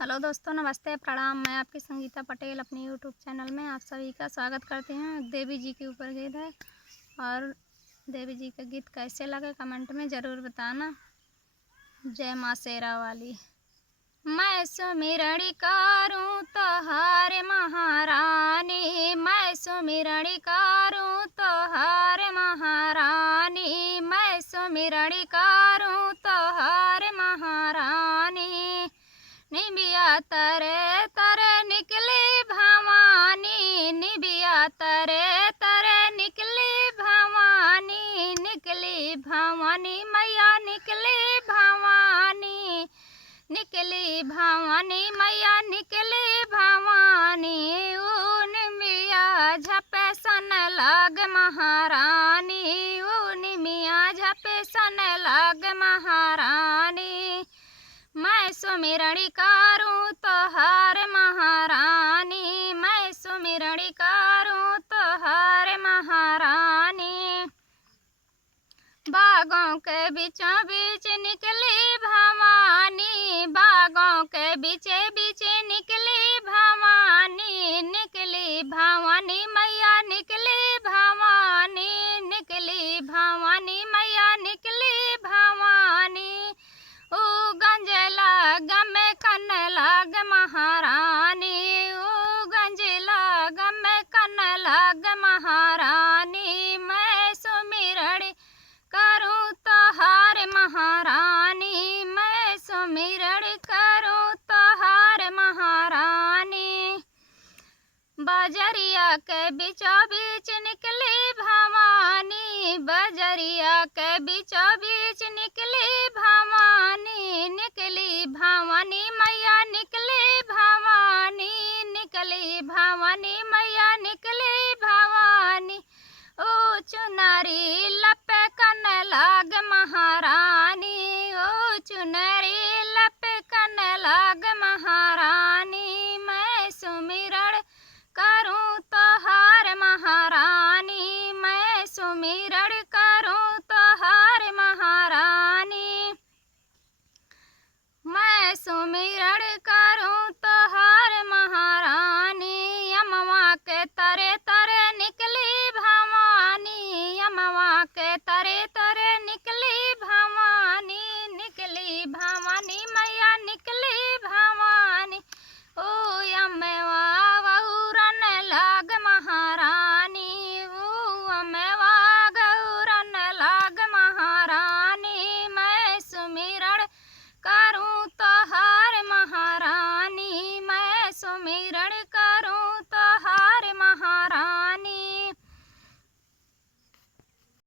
Hello दोस्तों, नमस्ते, प्रणाम। मैं आपकी संगीता पटेल अपनी यूट्यूब चैनल में आप सभी का स्वागत करती हूँ। देवी जी के ऊपर गीत है और देवी जी का गीत कैसे लगे कमेंट में ज़रूर बताना। जय माँ शेरा वाली। मैं सुमिरन करूँ तोहार महारानी, मैं सुमिरन करूँ तोहार महारानी, मैं सुमिरन करूँ तोहार महारानी। निबिया तरे तरे निकली भवानी, निबिया तरे तरे निकली भवानी, निकली भवानी मैया निकली भवानी, निकली भवानी मैया निकली भवानी। ऊन मिया झपे सन लाग महारानी, ऊन मिया झपे सन लाग महारानी। मैं सुमिरन करूँ तोहार महारानी, मैं सुमिरन करूँ तोहार महारानी। बागों के बीचों बीच निकली भवानी, बागों के बीचे बीचे निकली भवानी, निकली भवानी मैया निकली भवानी, निकली भवानी मैया निकली भवानी। ओ गंजला गमे कन लाग महारानी, ओ गंजला गमे कन लाग महारानी। मैं सुमिरन करूँ तोहार महारानी, मैं सुमिरन करूँ तोहार महारानी। बजरिया के बीचों बीच निकली भवानी, बजरिया के बीचों बीच निकली भवानी, निकली भवानी मैया निकली भवानी, निकली भवानी मैया निकली भवानी। ओ चुनरी लपे कन लाग महारानी, ओ चुनरी लपे कन लाग